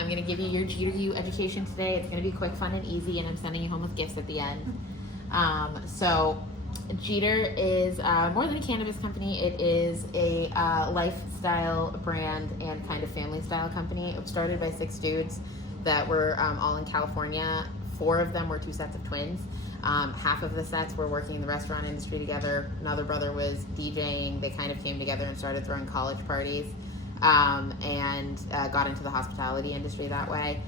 I'm going to give you your Jeeter U education today. It's going to be quick, fun, and easy, and I'm sending you home with gifts at the end. So Jeeter is more than a cannabis company. It is a lifestyle brand and kind of family style company. It was started by 6 dudes that were all in California. 4 of them were 2 sets of twins. Half of the sets were working in the restaurant industry together. Another brother was DJing. They kind of came together and started throwing college parties and got into the hospitality industry that way.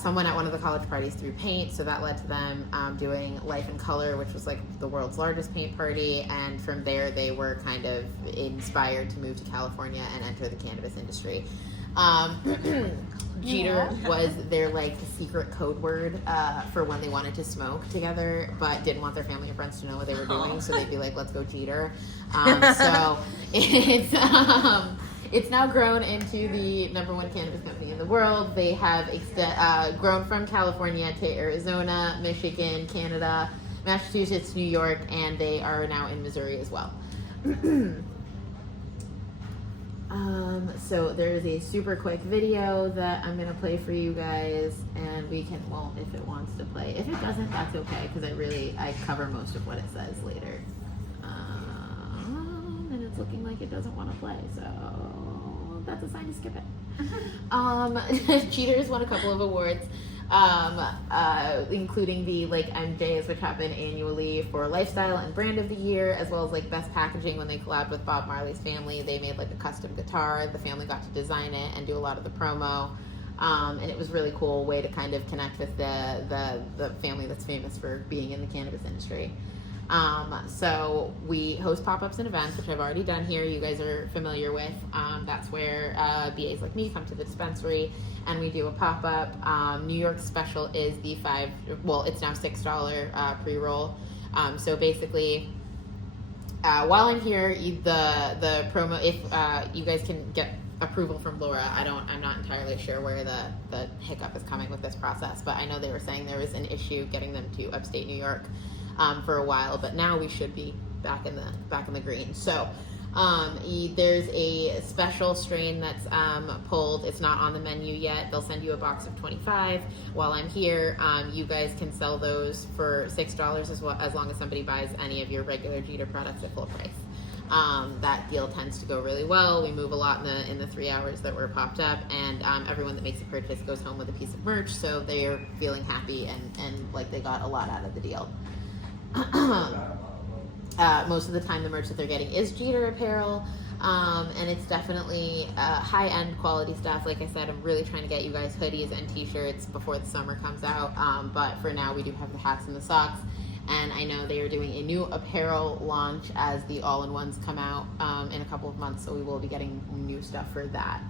Someone at one of the college parties threw paint, so that led to them doing Life in Color, which was like the world's largest paint party, and from there they were kind of inspired to move to California and enter the cannabis industry. Jeeter was their like secret code word for when they wanted to smoke together but didn't want their family or friends to know what they were doing, so they'd be like, let's go Jeeter. So it's now grown into the #1 cannabis company in the world. They have grown from California to Arizona, Michigan, Canada, Massachusetts, New York, and they are now in Missouri as well. So there's a super quick video that I'm going to play for you guys, and we can, well, if it wants to play. If it doesn't, that's okay, because I cover most of what it says later. And it's looking like it doesn't want to play, so that's a sign to skip it. Jeeter's won a couple of awards, including the like MJs, which happen annually for lifestyle and brand of the year, as well as like best packaging when they collabed with Bob Marley's family. They made like a custom guitar. The family got to design it and do a lot of the promo. And it was a really cool way to kind of connect with the family that's famous for being in the cannabis industry. So we host pop-ups and events, which I've already done here. You guys are familiar with. That's where BAs like me come to the dispensary and we do a pop-up. New York's special is the it's now $6 pre-roll. So basically, while I'm here, the promo, if you guys can get approval from Laura, I'm not entirely sure where the hiccup is coming with this process, but I know they were saying there was an issue getting them to upstate New York for a while, but now we should be back in the green. So there's a special strain that's pulled. It's not on the menu yet. They'll send you a box of 25. While I'm here, you guys can sell those for $6 as long as somebody buys any of your regular Jeeter products at full price. That deal tends to go really well. We move a lot in the 3 hours that we're popped up, and everyone that makes a purchase goes home with a piece of merch, so they're feeling happy and like they got a lot out of the deal. Most of the time the merch that they're getting is Jeeter apparel, and it's definitely high-end quality stuff. Like I said, I'm really trying to get you guys hoodies and t-shirts before the summer comes out, but for now we do have the hats and the socks, and I know they are doing a new apparel launch as the all-in-ones come out in a couple of months, so we will be getting new stuff for that.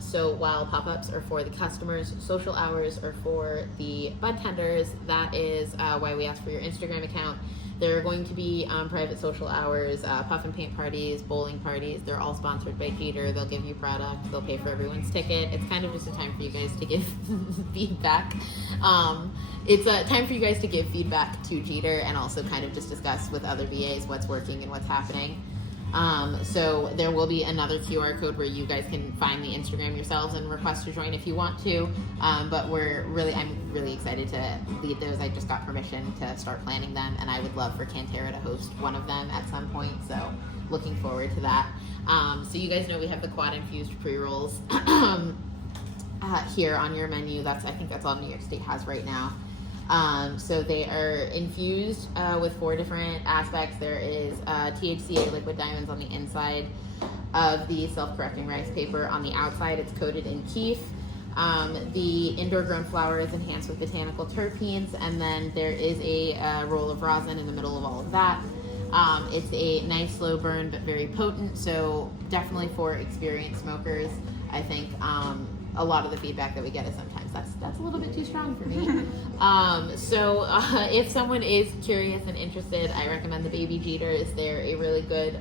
So while pop-ups are for the customers, social hours are for the budtenders. That is why we asked for your Instagram account. There are going to be private social hours, puff and paint parties, bowling parties. They're all sponsored by Jeeter. They'll give you product. They'll pay for everyone's ticket. It's kind of just a time for you guys to give feedback. It's a time for you guys to give feedback to Jeeter and also kind of just discuss with other VAs what's working and what's happening. So there will be another QR code where you guys can find the Instagram yourselves and request to join if you want to. But I'm really excited to lead those. I just got permission to start planning them, and I would love for Cantera to host one of them at some point. So looking forward to that. So you guys know we have the quad infused pre-rolls here on your menu. I think that's all New York State has right now. So they are infused with 4 different aspects. There is THCA liquid diamonds on the inside of the self-correcting rice paper. On the outside, it's coated in keef. The indoor-grown flower is enhanced with botanical terpenes, and then there is a roll of rosin in the middle of all of that. It's a nice slow burn, but very potent, so definitely for experienced smokers. I think a lot of the feedback that we get is sometimes that's a little bit too strong for me. So if someone is curious and interested, I recommend the Baby Jeeters. They're a really good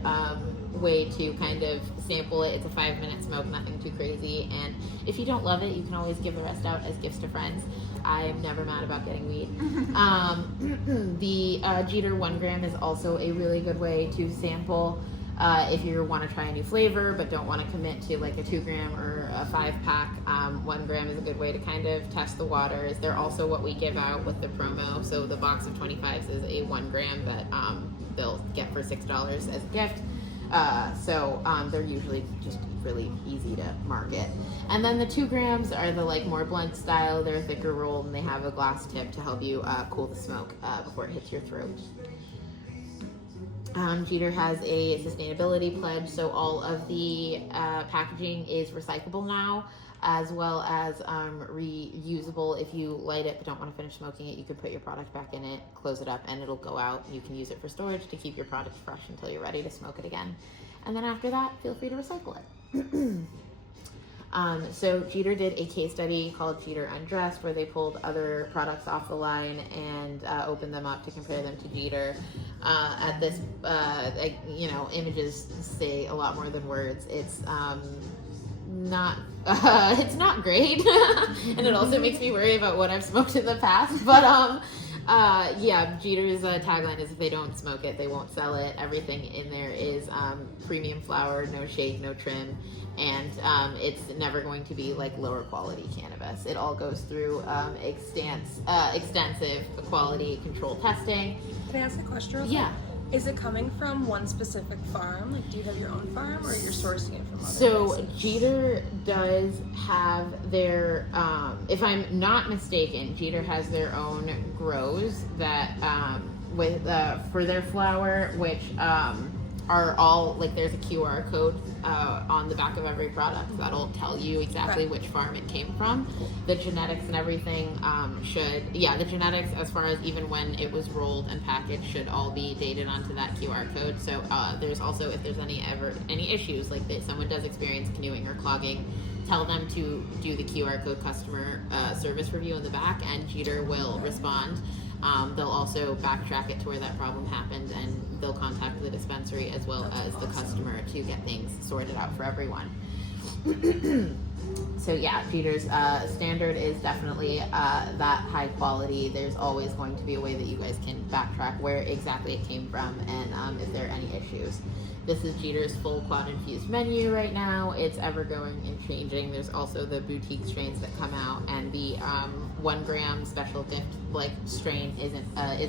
way to kind of sample it. It's a 5-minute smoke, nothing too crazy. And if you don't love it, you can always give the rest out as gifts to friends. I am never mad about getting weed. The Jeeter 1 gram is also a really good way to sample. If you want to try a new flavor but don't want to commit to like a 2 gram or a 5-pack, 1 gram is a good way to kind of test the waters. They're also what we give out with the promo. So the box of 25s is a 1 gram that they'll get for $6 as a gift. So they're usually just really easy to market. And then the 2 grams are the like more blunt style. They're thicker rolled and they have a glass tip to help you cool the smoke before it hits your throat. Jeeter has a sustainability pledge, so all of the packaging is recyclable now, as well as reusable. If you light it but don't want to finish smoking it, you can put your product back in it, close it up, and it'll go out. You can use it for storage to keep your product fresh until you're ready to smoke it again. And then after that, feel free to recycle it. So Jeeter did a case study called Jeeter Undressed, where they pulled other products off the line and opened them up to compare them to Jeeter. At this, images say a lot more than words. It's not it's not great, and it also makes me worry about what I've smoked in the past. But Jeeter's tagline is if they don't smoke it, they won't sell it. Everything in there is premium flower, no shake, no trim, and it's never going to be like lower quality cannabis. It all goes through extensive quality control testing. Can I ask a question real quick? Yeah. Is it coming from one specific farm? Like, do you have your own farm, or you're sourcing it from other So places? Jeeter does have their, if I'm not mistaken, Jeeter has their own grows that for their flower, which are all like there's a QR code on the back of every product that'll tell you exactly which farm it came from. The genetics and everything the genetics as far as even when it was rolled and packaged should all be dated onto that QR code. So there's also, if there's any issues, like that someone does experience canoeing or clogging, tell them to do the QR code customer service review in the back, and Jeeter will respond. They'll also backtrack it to where that problem happened, and they'll contact the dispensary as well as the customer to get things sorted out for everyone. So yeah, Jeeter's standard is definitely that high quality. There's always going to be a way that you guys can backtrack where exactly it came from and if there are any issues. This is Jeeter's full quad infused menu right now. It's ever going and changing. There's also the boutique strains that come out, and the 1 gram special gift like strain is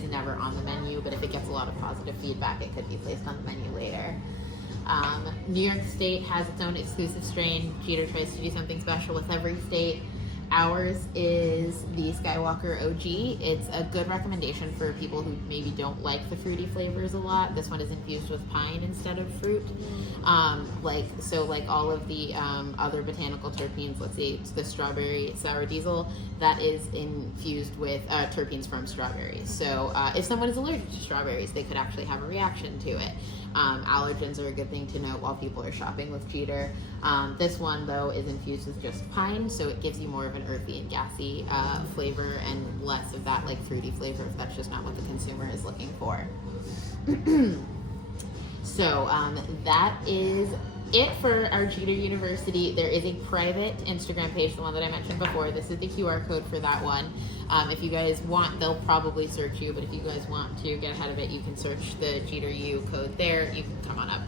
never on the menu, but if it gets a lot of positive feedback, it could be placed on the menu later. New York State has its own exclusive strain. Jeeter tries to do something special with every state. Ours is the Skywalker OG. It's a good recommendation for people who maybe don't like the fruity flavors a lot. This one is infused with pine instead of fruit. Like all of the other botanical terpenes, let's say it's the strawberry sour diesel, that is infused with terpenes from strawberries. So if someone is allergic to strawberries, they could actually have a reaction to it. Allergens are a good thing to note while people are shopping with Jeeter. This one, though, is infused with just pine, so it gives you more of an earthy and gassy flavor and less of that like fruity flavor if that's just not what the consumer is looking for. So that is it for our Jeeter University. There is a private Instagram page, the one that I mentioned before. This is the QR code for that one. If you guys want, they'll probably search you, but if you guys want to get ahead of it, you can search the Jeeter U code there. You can come on up.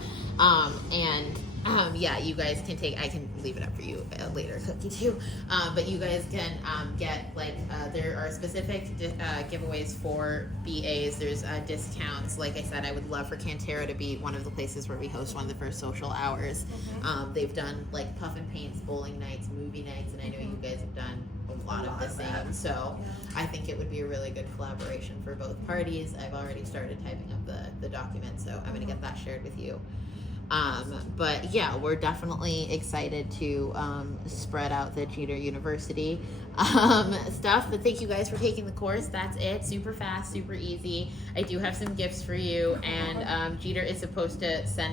You guys can I can leave it up for you later, Cookie, too. But you guys can get, there are specific giveaways for BAs. There's discounts. Like I said, I would love for Cantera to be one of the places where we host one of the first social hours. They've done, puff and paints, bowling nights, movie nights, and I know you guys have done a lot of the same. So I think it would be a really good collaboration for both parties. I've already started typing up the document, so I'm going to get that shared with you. But yeah, we're definitely excited to spread out the Jeeter University stuff. But thank you guys for taking the course. That's it. Super fast, super easy. I do have some gifts for you, and Jeeter is supposed to send